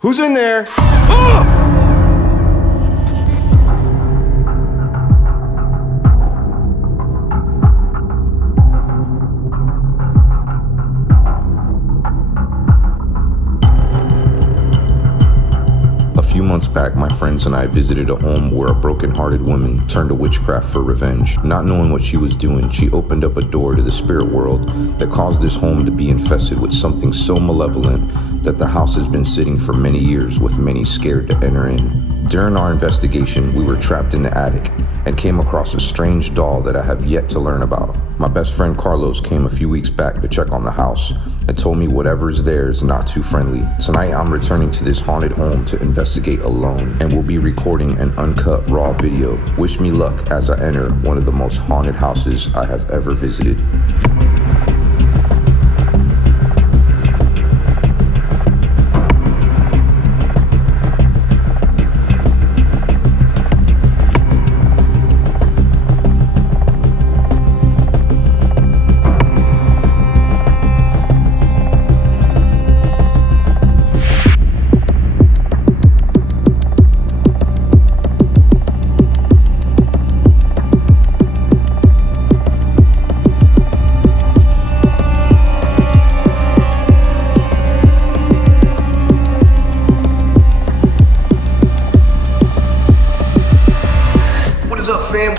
Who's in there? Ah! A few months back, my friends and I visited a home where a broken-hearted woman turned to witchcraft for revenge. Not knowing what she was doing, she opened up a door to the spirit world that caused this home to be infested with something so malevolent that the house has been sitting for many years with many scared to enter in. During our investigation, we were trapped in the attic and came across a strange doll that I have yet to learn about. My best friend Carlos came a few weeks back to check on the house and told me whatever's there is not too friendly. Tonight I'm returning to this haunted home to investigate alone and will be recording an uncut raw video. Wish me luck as I enter one of the most haunted houses I have ever visited.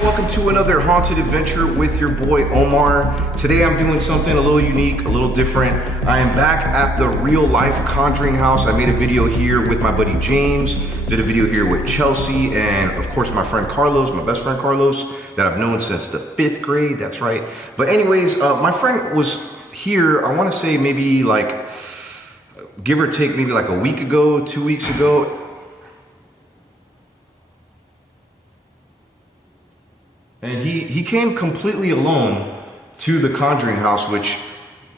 Welcome to another haunted adventure with your boy Omar. Today I'm doing something a little unique, a little different. I am back at the real life Conjuring house. I made a video here with my buddy James, did a video here with Chelsea, and of course my friend Carlos, my best friend Carlos, that I've known since the 5th grade, that's right. But anyways, my friend was here, I wanna say maybe like, give or take maybe like a week ago, 2 weeks ago. And he came completely alone to the Conjuring house, which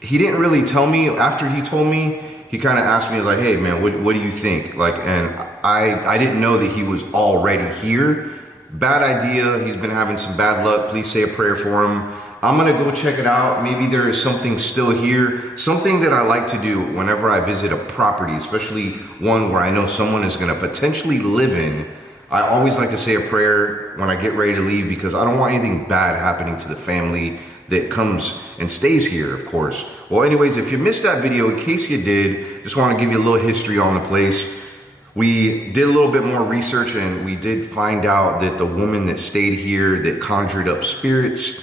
he didn't really tell me. After he told me, he kind of asked me like, hey man, what do you think? Like, and I didn't know that he was already here. Bad idea, he's been having some bad luck. Please say a prayer for him. I'm gonna go check it out. Maybe there is something still here. Something that I like to do whenever I visit a property, especially one where I know someone is gonna potentially live in. I always like to say a prayer when I get ready to leave because I don't want anything bad happening to the family that comes and stays here, of course. Well, anyways, if you missed that video, in case you did, just want to give you a little history on the place. We did a little bit more research and we did find out that the woman that stayed here that conjured up spirits.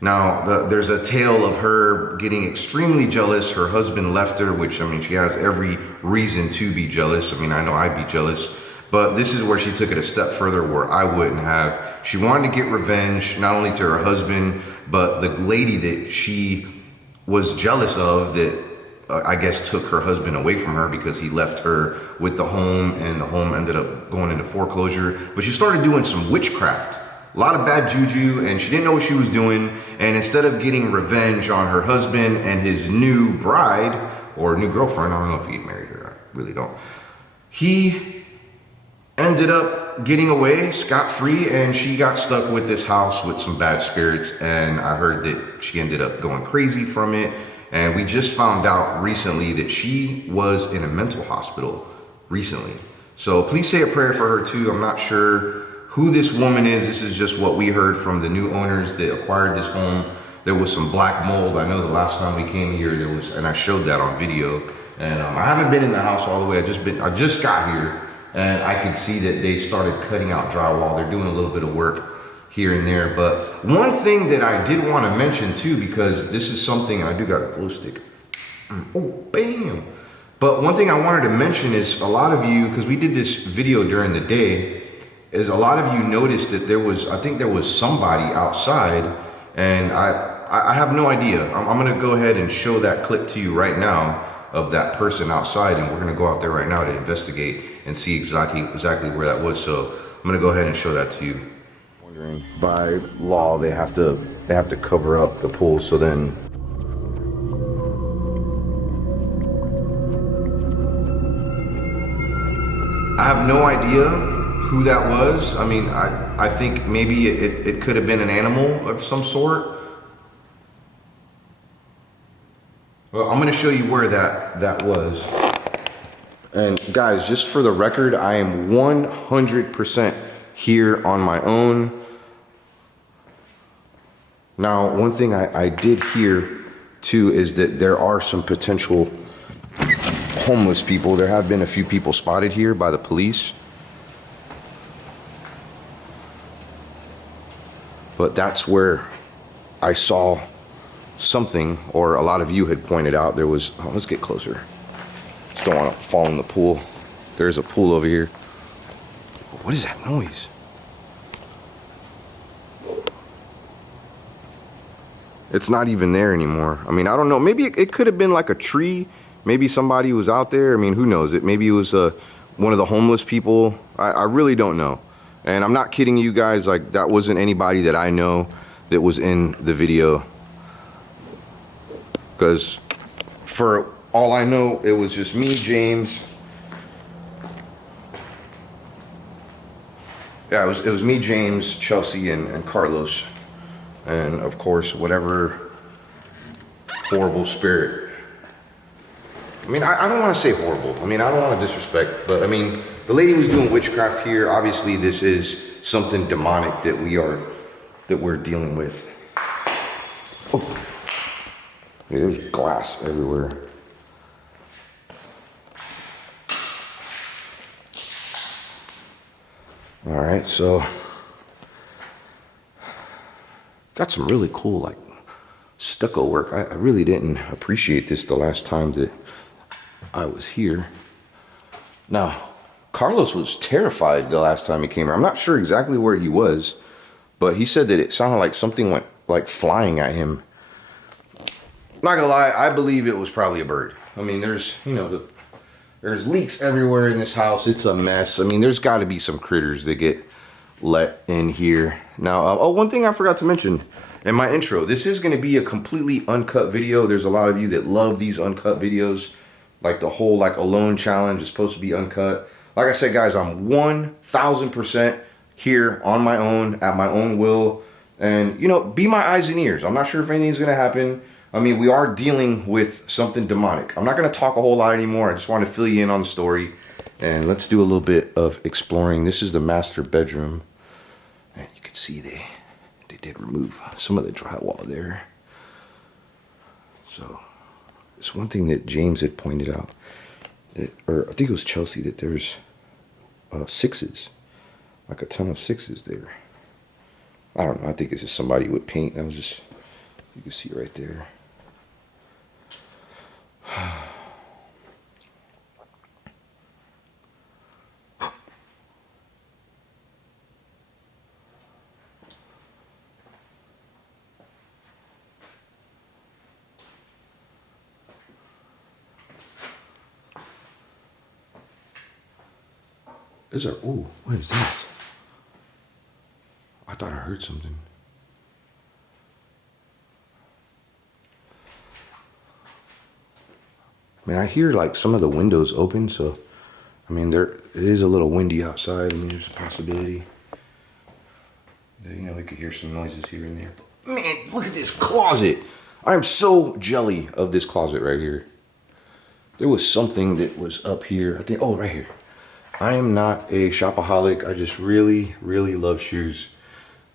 Now, there's a tale of her getting extremely jealous. Her husband left her, which, I mean, she has every reason to be jealous. I mean, I know I'd be jealous. But this is where she took it a step further where I wouldn't have. She wanted to get revenge, not only to her husband, but the lady that she was jealous of that I guess took her husband away from her because he left her with the home and the home ended up going into foreclosure. But she started doing some witchcraft, a lot of bad juju, and she didn't know what she was doing. And instead of getting revenge on her husband and his new bride or new girlfriend, I don't know if he married her, I really don't. He ended up getting away scot-free and she got stuck with this house with some bad spirits, and I heard that she ended up going crazy from it. And we just found out recently that she was in a mental hospital recently. So please say a prayer for her too. I'm not sure who this woman is. This is just what we heard from the new owners that acquired this home. There was some black mold. I know the last time we came here there was, and I showed that on video. And I haven't been in the house all the way. I just got here. And I could see that they started cutting out drywall. They're doing a little bit of work here and there. But one thing that I did want to mention too, because this is something, I do got a glow stick. Oh, bam. But one thing I wanted to mention is a lot of you, because we did this video during the day, is a lot of you noticed that there was, I think there was somebody outside, and I have no idea. I'm gonna go ahead and show that clip to you right now of that person outside, and we're gonna go out there right now to investigate and see exactly where that was. So I'm gonna go ahead and show that to you. By law, they have to cover up the pool. So then, I have no idea who that was. I mean, I think maybe it could have been an animal of some sort. Well, I'm gonna show you where that was. And guys, just for the record, I am 100% here on my own. Now, one thing I did hear too is that there are some potential homeless people. There have been a few people spotted here by the police. But that's where I saw something, or a lot of you had pointed out there was, oh, let's get closer. Just don't want to fall in the pool. There's a pool over here. What is that noise? It's not even there anymore. I mean, I don't know. Maybe it could have been like a tree. Maybe somebody was out there. I mean, who knows? Maybe it was one of the homeless people. I really don't know. And I'm not kidding you guys. Like, that wasn't anybody that I know that was in the video. Because for all I know, it was just me, James. Yeah, it was me, James, Chelsea, and Carlos. And of course, whatever horrible spirit. I mean, I don't want to say horrible. I mean, I don't want to disrespect, but I mean, the lady was doing witchcraft here. Obviously, this is something demonic that we're dealing with. Oh. Yeah, there's glass everywhere. All right, so got some really cool like stucco work. I really didn't appreciate this the last time that I was here. Now, Carlos was terrified the last time he came here. I'm not sure exactly where he was, but he said that it sounded like something went like flying at him. Not gonna lie, I believe it was probably a bird. I mean, there's, you know, there's leaks everywhere in this house. It's a mess. I mean, there's got to be some critters that get let in here. Now, oh, one thing I forgot to mention in my intro, this is going to be a completely uncut video. There's a lot of you that love these uncut videos. Like the whole like alone challenge is supposed to be uncut. Like I said, guys, I'm 1000% here on my own, at my own will. And, you know, be my eyes and ears. I'm not sure if anything's going to happen. I mean, we are dealing with something demonic. I'm not going to talk a whole lot anymore. I just want to fill you in on the story. And let's do a little bit of exploring. This is the master bedroom. And you can see they did remove some of the drywall there. So it's one thing that James had pointed out, that, or I think it was Chelsea, that there's sixes, like a ton of sixes there. I don't know. I think it's just somebody with paint. That was just, you can see right there. Is there, ooh, what is that? I thought I heard something. I mean, I hear like some of the windows open, so I mean, it is a little windy outside. I mean, there's a possibility that, you know, we could hear some noises here and there. But man, look at this closet. I'm so jelly of this closet right here. There was something that was up here. I think, oh, right here. I am not a shopaholic. I just really, really love shoes.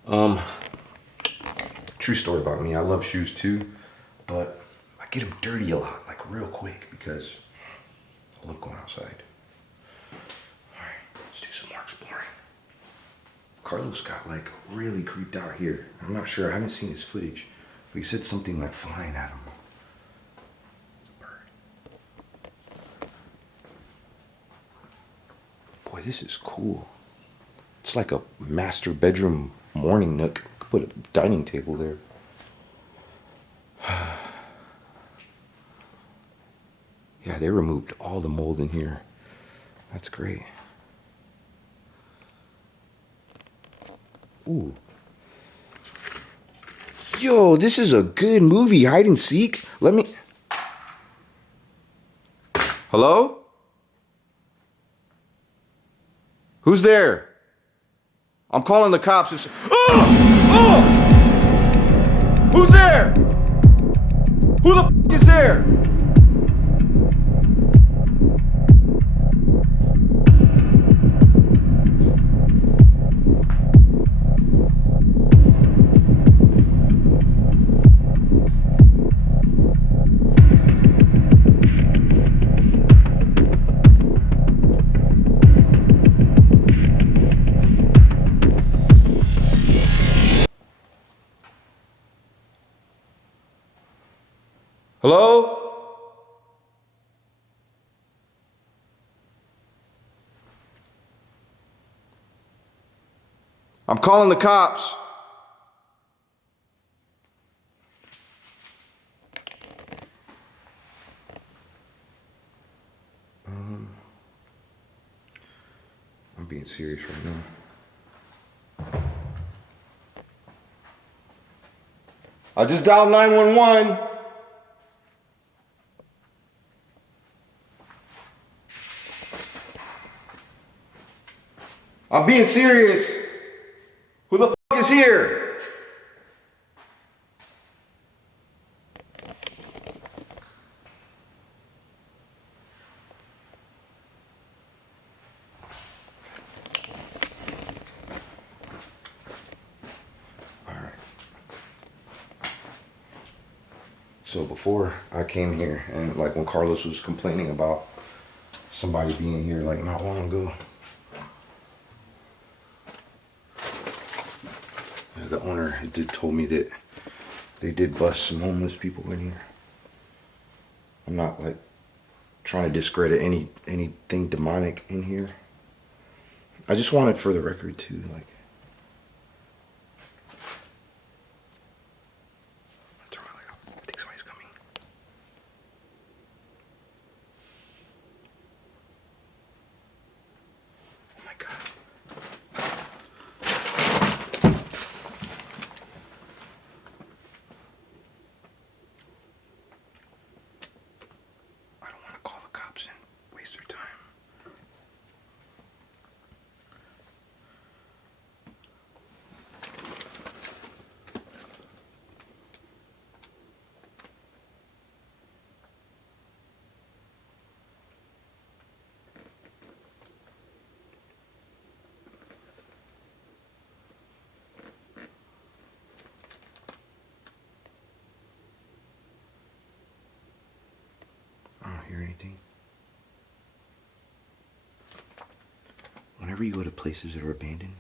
True story about me. I love shoes too, but I get them dirty a lot, like real quick, because I love going outside. All right, let's do some more exploring. Carlos got like really creeped out here. I'm not sure. I haven't seen his footage, but he said something like flying at him. Boy, this is cool. It's like a master bedroom morning nook. Could put a dining table there. Yeah, they removed all the mold in here. That's great. Ooh. Yo, this is a good movie, hide and seek. Let me... Hello? Who's there? I'm calling the cops. It's... Oh! Oh! Who's there? Who the f is there? I'm calling the cops. I'm being serious right now. I just dialed 911. I'm being serious. Who the fuck is here? So before I came here, and like when Carlos was complaining about somebody being here like not long ago, the owner did told me that they did bust some homeless people in here. I'm not like trying to discredit anything demonic in here. I just wanted for the record to like turn my light off. I think somebody's coming. Oh my god. I don't want to call the cops and waste their time. I don't hear anything. Whenever you go to places that are abandoned,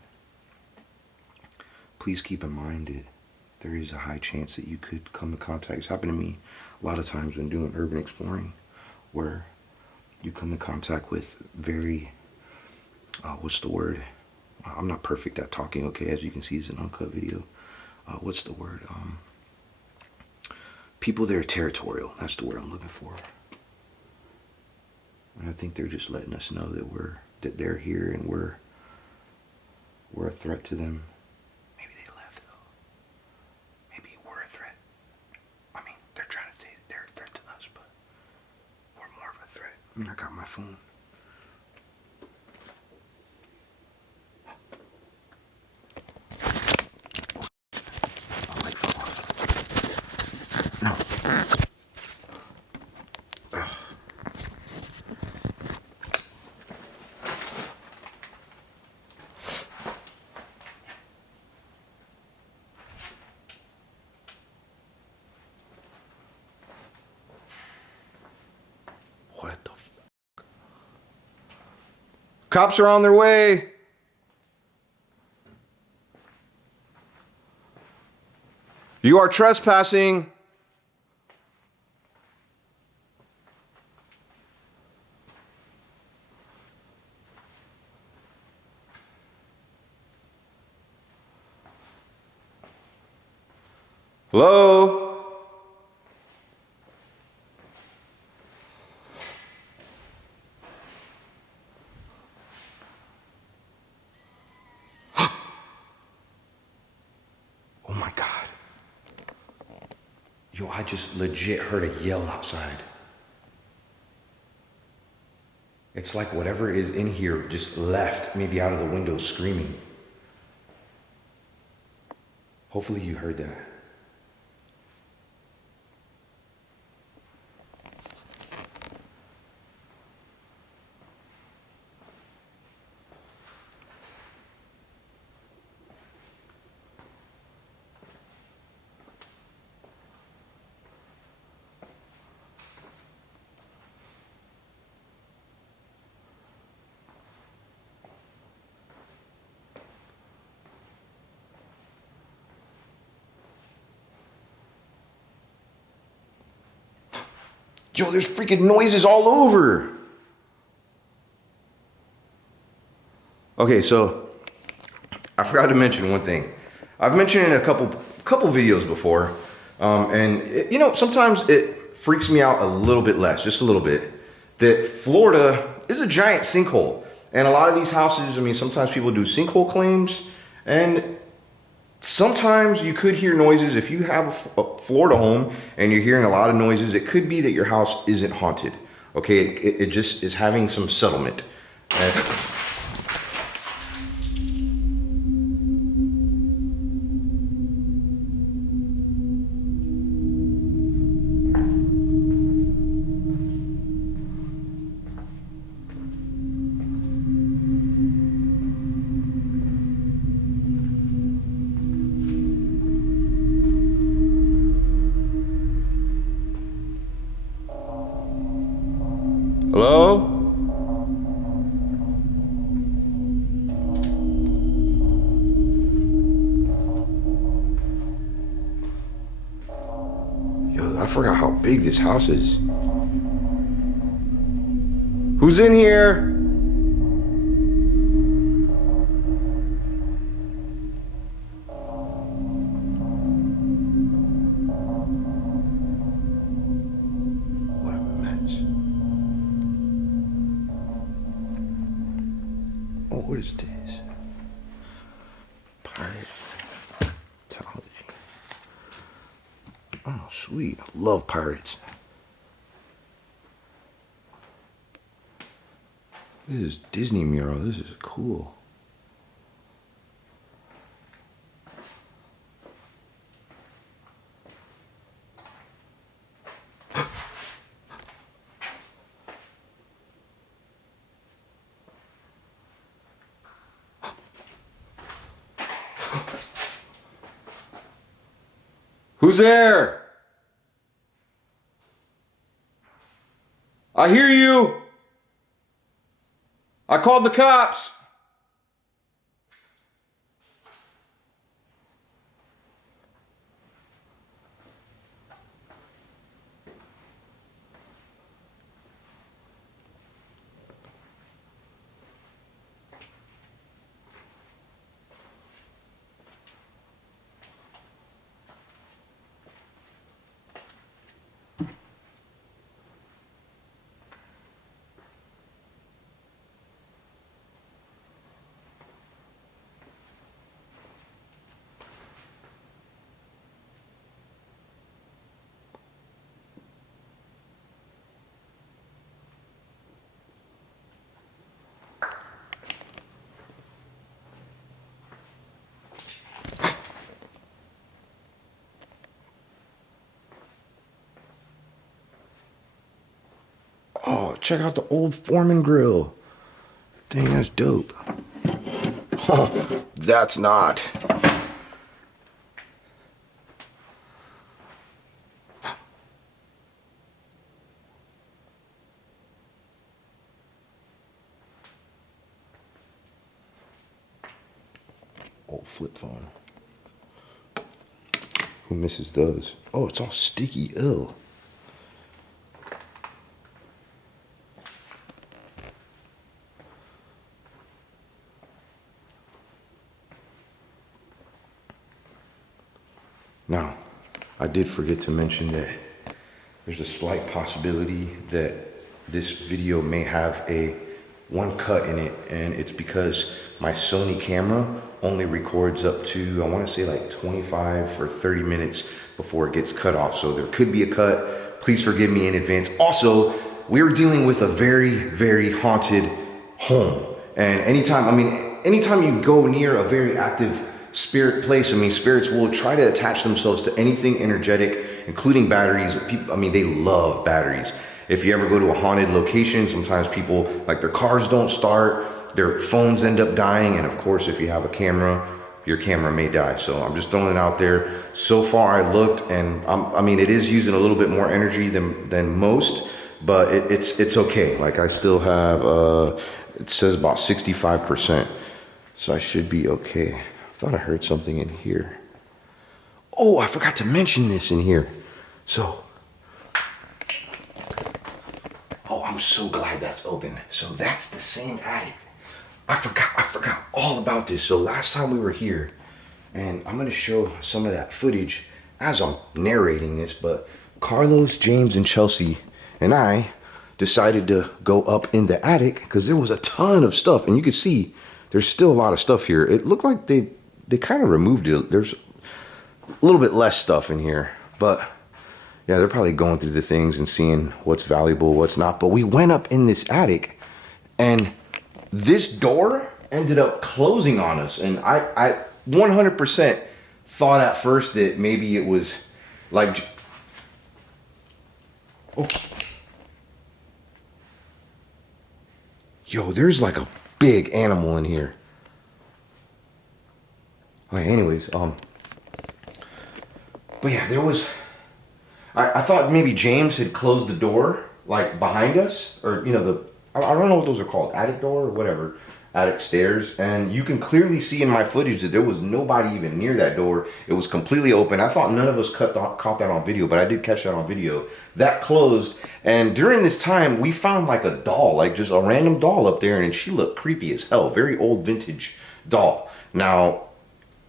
please keep in mind that there is a high chance that you could come in contact. It's happened to me a lot of times when doing urban exploring, where you come in contact with very, what's the word? I'm not perfect at talking, okay? As you can see, it's an uncut video. What's the word? People that are territorial. That's the word I'm looking for. And I think they're just letting us know that they're here and we're a threat to them. Maybe they left though. Maybe we're a threat. I mean, they're trying to say that they're a threat to us, but we're more of a threat. I mean, I got my phone. I like phones. No. What the fuck? Cops are on their way. You are trespassing. Hello? Oh my God. Yo, I just legit heard a yell outside. It's like whatever is in here just left, maybe out of the window screaming. Hopefully you heard that. Yo, there's freaking noises all over. Okay, so I forgot to mention one thing. I've mentioned it in a couple videos before, and you know, sometimes it freaks me out a little bit less, just a little bit, that Florida is a giant sinkhole. And a lot of these houses, I mean, sometimes people do sinkhole claims, and sometimes you could hear noises. If you have a Florida home and you're hearing a lot of noises, it could be that your house isn't haunted. Okay, it just is having some settlement. Hello? Yo, I forgot how big this house is. Who's in here? What a mess. Oh, what is this? Pirate mythology. Oh, sweet. I love pirates. This is Disney mural. This is cool. Who's there? I hear you. I called the cops. Oh, check out the old Foreman grill. Dang, that's dope. Oh, that's not. Old flip phone. Who misses those? Oh, it's all sticky. Ew. Now, I did forget to mention that there's a slight possibility that this video may have one cut in it, and it's because my Sony camera only records up to, I want to say like 25 or 30 minutes before it gets cut off. So there could be a cut. Please forgive me in advance. Also, we're dealing with a very, very haunted home. And anytime you go near a very active spirit place, spirits will try to attach themselves to anything energetic, including batteries. People, they love batteries. If you ever go to a haunted location, sometimes people, like, their cars don't start, their phones end up dying, and of course, if you have a camera, your camera may die. So I'm just throwing it out there. So far, I looked, and it is using a little bit more energy than most, but it's okay. Like, I still have, it says about 65%, so I should be okay. I thought I heard something in here. Oh, I forgot to mention this in here. So, oh, I'm so glad that's open. So that's the same attic. I forgot all about this. So last time we were here, and I'm gonna show some of that footage as I'm narrating this, but Carlos, James, and Chelsea and I decided to go up in the attic because there was a ton of stuff, and you could see there's still a lot of stuff here. It looked like they kind of removed it. There's a little bit less stuff in here, but yeah, they're probably going through the things and seeing what's valuable, what's not. But we went up in this attic, and this door ended up closing on us, and I 100% thought at first that maybe it was like, okay. Yo, there's like a big animal in here. Alright, anyways, but yeah, there was, I thought maybe James had closed the door, like behind us, or you know, I don't know what those are called, attic door or whatever, attic stairs, and you can clearly see in my footage that there was nobody even near that door. It was completely open. I thought none of us caught that on video, but I did catch that on video. That closed, and during this time, we found like a doll, like just a random doll up there, and she looked creepy as hell. Very old vintage doll. Now,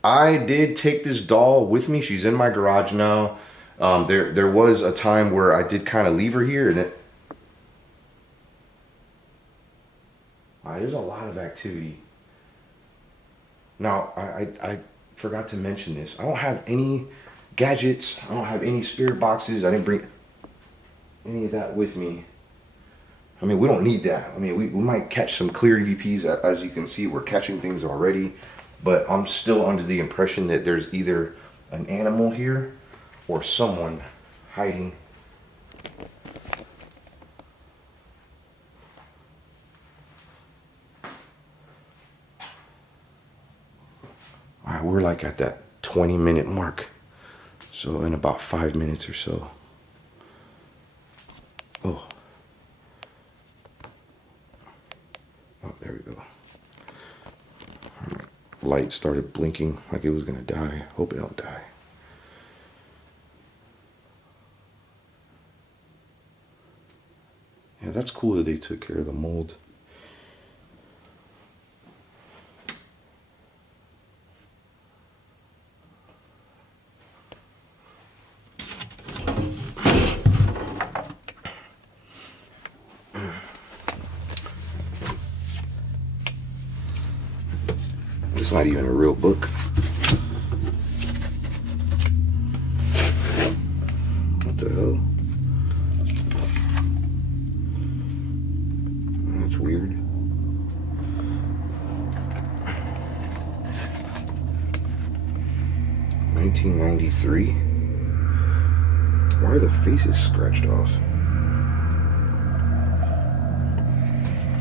I did take this doll with me. She's in my garage now. There was a time where I did kind of leave her here, and there's a lot of activity. Now, I forgot to mention this. I don't have any gadgets. I don't have any spirit boxes. I didn't bring any of that with me. I mean, we don't need that. I mean, we might catch some clear EVPs. As you can see, we're catching things already. But I'm still under the impression that there's either an animal here or someone hiding. All right, we're like at that 20-minute mark. So in about 5 minutes or so. Oh, there we go. Light started blinking like it was gonna die. Hope it don't die. Yeah, that's cool that they took care of the mold. It's not even a real book. What the hell? That's weird. $1993. Why are the faces scratched off?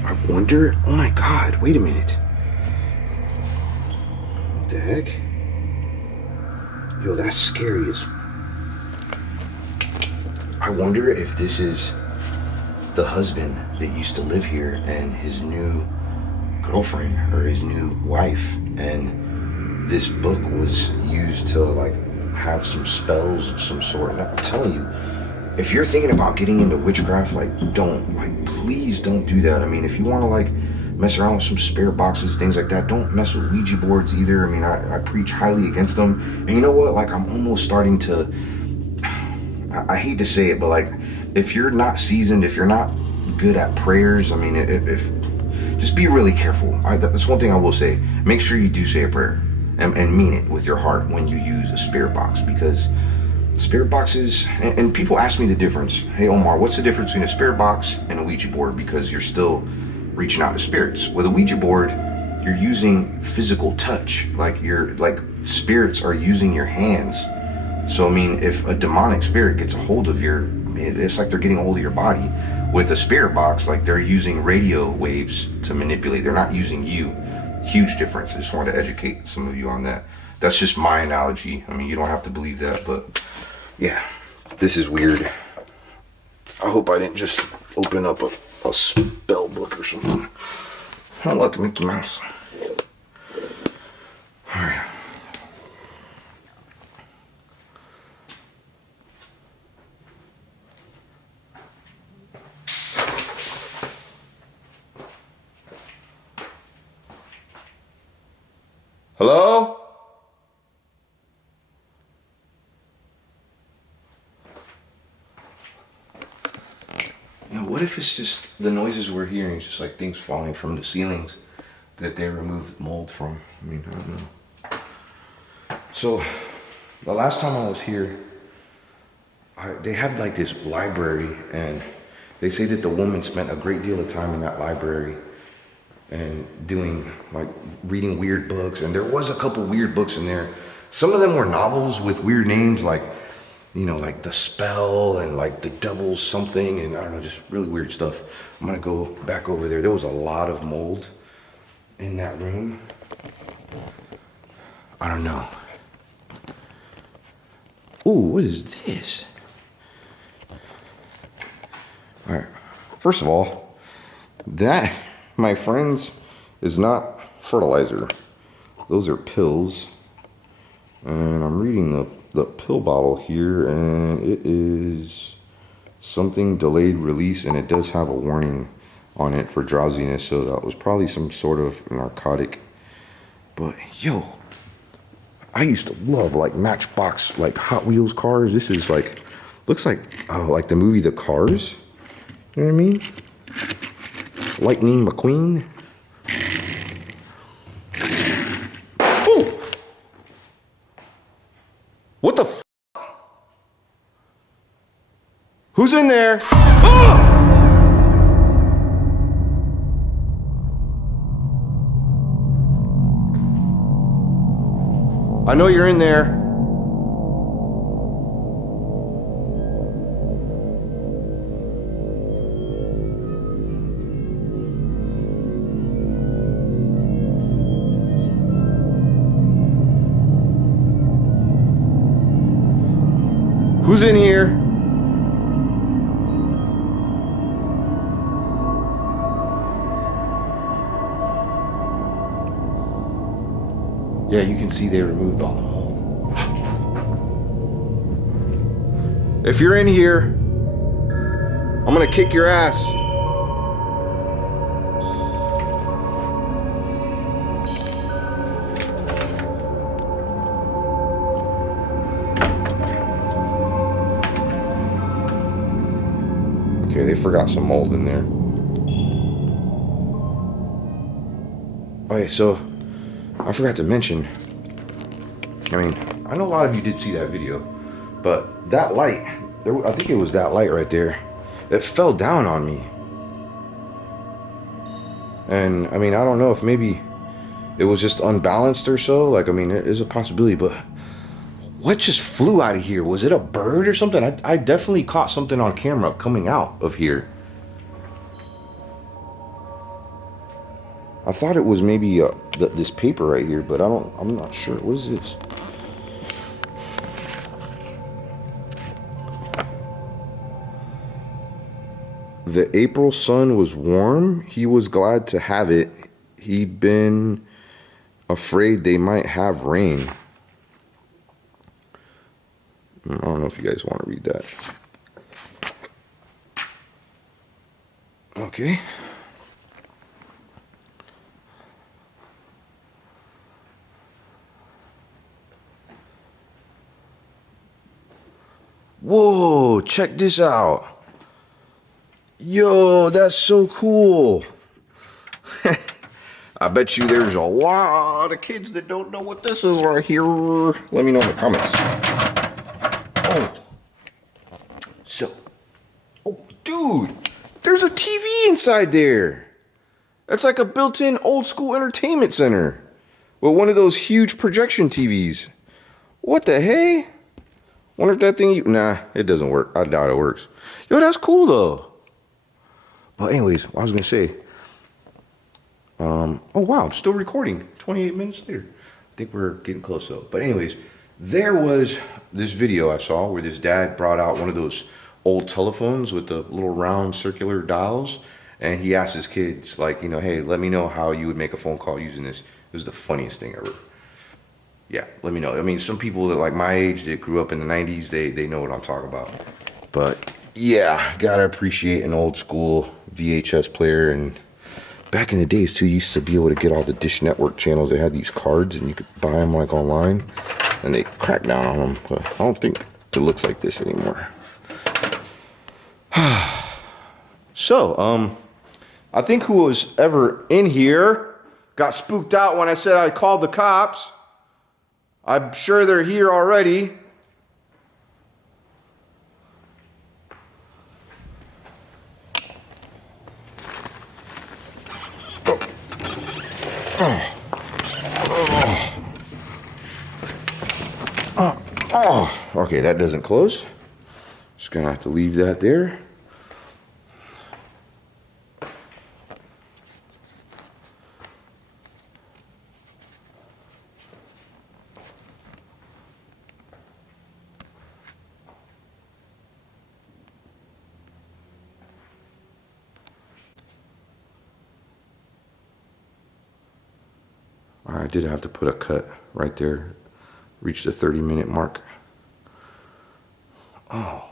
I wonder. Oh my God! Wait a minute. The heck? Yo, that's scary as I wonder if this is the husband that used to live here and his new girlfriend or his new wife, and this book was used to like have some spells of some sort. And I'm telling you, if you're thinking about getting into witchcraft, like please don't do that. I mean, if you want to like mess around with some spirit boxes, things like that, don't mess with Ouija boards either. I mean, I preach highly against them. And you know what? Like, I'm almost starting to, I hate to say it, but like, if you're not seasoned, if you're not good at prayers, I mean, if just be really careful. That's one thing I will say. Make sure you do say a prayer and mean it with your heart when you use a spirit box, because spirit boxes, and people ask me the difference. Hey, Omar, what's the difference between a spirit box and a Ouija board? Because you're still reaching out to spirits. With a Ouija board, you're using physical touch. Like spirits are using your hands. So I mean, if a demonic spirit gets a hold of it's like they're getting a hold of your body. With a spirit box, like they're using radio waves to manipulate. They're not using you. Huge difference. I just wanted to educate some of you on that. That's just my analogy. I mean, you don't have to believe that, but yeah, this is weird. I hope I didn't just open up a spell book or something. Oh, look, Mickey Mouse. All right. Hello? Now, what if it's just the noises we're hearing, just like things falling from the ceilings that they removed mold from? I mean, I don't know. So, the last time I was here, they had like this library, and they say that the woman spent a great deal of time in that library and doing like reading weird books, and there was a couple weird books in there. Some of them were novels with weird names, like, you know, like The Spell and like The Devil's something, and I don't know, just really weird stuff. I'm gonna go back over there. There was a lot of mold in that room. I don't know. Ooh, what is this? All right, first of all, that, my friends, is not fertilizer. Those are pills. And I'm reading the pill bottle here, and it is something delayed release, and it does have a warning on it for drowsiness, so that was probably some sort of narcotic. But yo, I used to love like Matchbox, like Hot Wheels cars. This is like, looks like the movie The Cars. You know what I mean? Lightning McQueen. Ooh! What the f? Who's in there? Ah! I know you're in there. Who's in here? Yeah, you can see they removed all the mold. If you're in here, I'm gonna kick your ass. Okay, they forgot some mold in there. Okay, so I forgot to mention, I mean, I know a lot of you did see that video, but that light, I think it was that light right there, it fell down on me. And I mean, I don't know if maybe it was just unbalanced or so. Like, I mean, it is a possibility, but what just flew out of here? Was it a bird or something? I definitely caught something on camera coming out of here. I thought it was maybe this paper right here, but I'm not sure. What is this? The April sun was warm. He was glad to have it. He'd been afraid they might have rain. I don't know if you guys want to read that. Okay. Whoa, check this out. Yo, that's so cool. I bet you there's a lot of kids that don't know what this is right here. Let me know in the comments. Oh, dude, there's a TV inside there. That's like a built-in old school entertainment center with one of those huge projection TVs. What the hey? Wonder if that thing, nah, it doesn't work. I doubt it works. Yo, that's cool though. But anyways, what I was gonna say, oh wow, I'm still recording 28 minutes later. I think we're getting close though. But anyways, there was this video I saw where this dad brought out one of those old telephones with the little round circular dials, and he asked his kids, like, you know, hey, let me know how you would make a phone call using this. It was the funniest thing ever. Yeah, let me know. I mean, some people that like my age that grew up in the 90s, they know what I'm talking about. But yeah, gotta appreciate an old school VHS player and Back in the days too, you used to be able to get all the Dish Network channels. They had these cards and you could buy them like online, and they cracked down on them. But I don't think it looks like this anymore. So, I think who was ever in here got spooked out when I said I called the cops. I'm sure they're here already. Okay, that doesn't close. Just gonna have to leave that there. I did have to put a cut right there. Reached the 30-minute mark. Oh,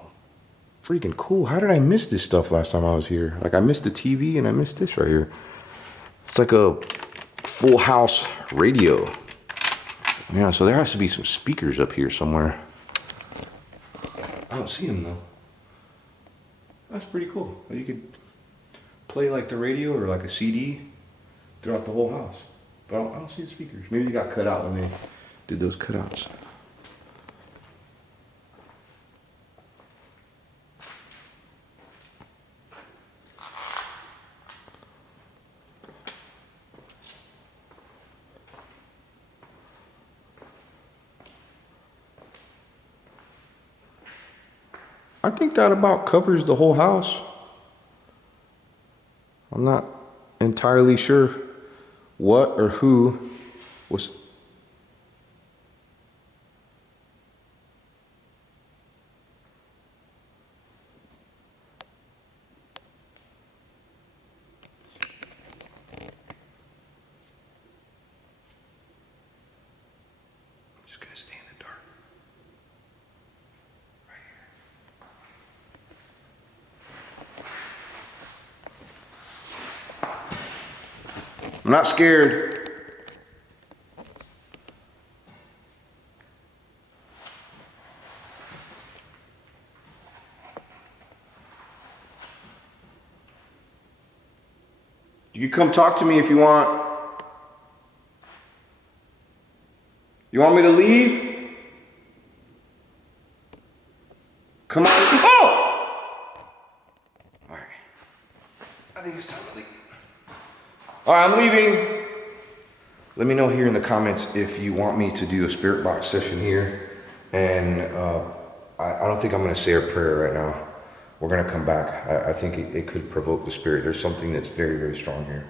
freaking cool. How did I miss this stuff last time I was here? Like, I missed the TV and I missed this right here. It's like a full house radio. Yeah, so there has to be some speakers up here somewhere. I don't see them though. That's pretty cool. You could play like the radio or like a CD throughout the whole house. But I don't see the speakers. Maybe they got cut out when they did those cutouts. I think that about covers the whole house. I'm not entirely sure what or who was. I'm just gonna stay in the dark. I'm not scared. You can come talk to me if you want. You want me to leave? Come on. Oh! All right. I think it's time to leave. All right, I'm leaving. Let me know here in the comments if you want me to do a spirit box session here. And I don't think I'm going to say a prayer right now. We're going to come back. I think it could provoke the spirit. There's something that's very, very strong here.